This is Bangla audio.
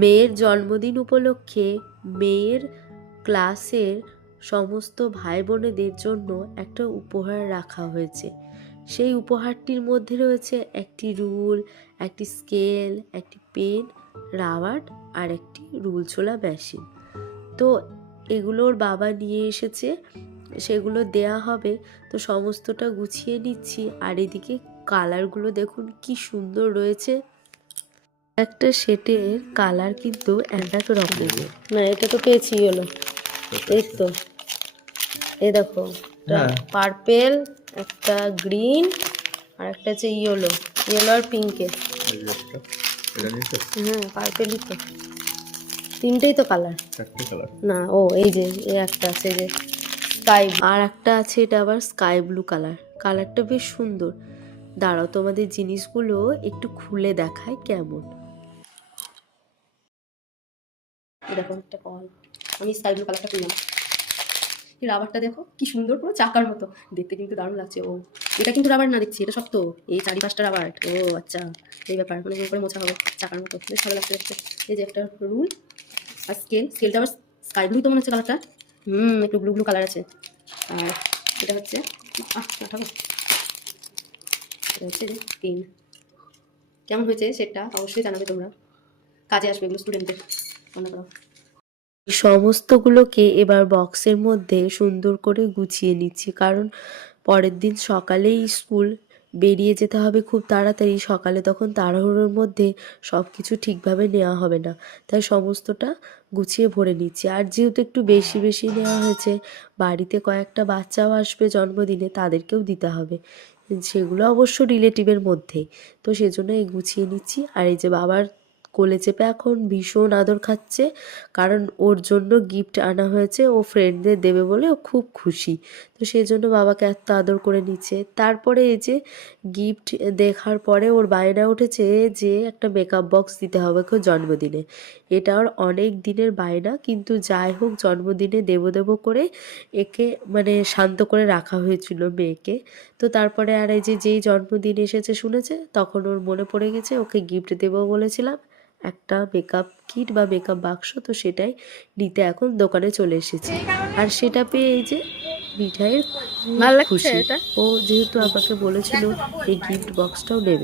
মেয়ের জন্মদিন উপলক্ষে মেয়ের ক্লাসের সমস্ত ভাই বোনেদের জন্য একটা উপহার রাখা হয়েছে। সেই উপহারটির মধ্যে রয়েছে একটি রুল, একটি স্কেল, একটি পেন, রাবার আর একটি রুল ছোলা মেশিন। তো এগুলোর বাবা নিয়ে এসেছে, সেগুলো দেয়া হবে। তো সমস্তটা গুছিয়ে নিচ্ছি। আর এদিকে কালারগুলো দেখুন কি সুন্দর রয়েছে। একটা সেটের কালার কিন্তু এক এক রকমের। না, এটা তো পেয়েছি, হলো এই তো, এই দেখো, পার্পেল, একটা গ্রিন, আর একটা হচ্ছে ইয়েলো আর পিঙ্কের। হ্যাঁ, পার্পেলই তো, তিনটেই তো কালার। না, ও এই যে একটা আছে যে স্কাই, আর একটা আছে এটা আবার স্কাই ব্লু কালার। কালারটা বেশ সুন্দর। দাঁড়াও, তোমাদের জিনিসগুলো একটু খুলে দেখায় কেমন। দেখো একটা কল, আমি স্কাই ব্লু কালারটা কিনলাম। এই রাবারটা দেখো কি সুন্দর, পুরো চাকার মতো দেখতে, কিন্তু দারুণ লাগছে। ও এটা কিন্তু রাবার না, দেখছি এটা শক্ত, এই 4-5টা রাবার। ও আচ্ছা, এই ব্যাপার, মানে করে মোছা হবে চাকার মতো, বেশ ভালো লাগছে দেখতে। এই যে একটা রুল আর স্কেলটা আবার স্কাই ব্লুই তো মনে হচ্ছে কালারটা। একটু ব্লু ব্লু কালার আছে। আর এটা হচ্ছে এটা হচ্ছে পেন। কেমন হয়েছে সেটা অবশ্যই জানাবে তোমরা, কাজে আসবে এগুলো স্টুডেন্টদের। মনে করো সমস্তগুলোকে এবার বক্সের মধ্যে সুন্দর করে গুছিয়ে নিচ্ছি, কারণ পরের দিন সকালেই স্কুল, বেরিয়ে যেতে হবে খুব তাড়াতাড়ি সকালে, তখন তাড়াহুড়োর মধ্যে সব কিছু ঠিকভাবে নেওয়া হবে না। তাই সমস্তটা গুছিয়ে ভরে নিচ্ছি। আর যেহেতু একটু বেশি বেশি নেওয়া হয়েছে, বাড়িতে কয়েকটা বাচ্চাও আসবে জন্মদিনে, তাদেরকেও দিতে হবে, সেগুলো অবশ্য রিলেটিভের মধ্যেই। তো সেজন্য এই গুছিয়ে নিচ্ছি। আর এই যে বাবার কোলে চেপে এখন ভীষণ আদর খাচ্ছে, কারণ ওর জন্য গিফট আনা হয়েছে, ও ফ্রেন্ডদের দেবে বলে ও খুব খুশি। তো সেই জন্য বাবাকে এত আদর করে নিচ্ছে। তারপরে এই যে গিফট দেখার পরে ওর বায়না উঠেছে যে একটা মেকআপ বক্স দিতে হবে ওর জন্মদিনে। এটা ওর অনেক দিনের বায়না, কিন্তু যাই হোক জন্মদিনে দেবো দেবো করে একে মানে শান্ত করে রাখা হয়েছিল মেয়েকে। তো তারপরে আর এই যে যেই জন্মদিন এসেছে শুনেছে, তখন ওর মনে পড়ে গেছে ওকে গিফট দেবো বলেছিলাম একটা মেকআপ কিট বা মেকআপ বাক্স। তো সেটাই নিতে এখন দোকানে চলে এসেছি। আর সেটা পেয়ে এই যে মিঠাইয়ের খুশি। ও যেহেতু আমাকে বলেছিল এই গিফট বক্সটাও নেবে।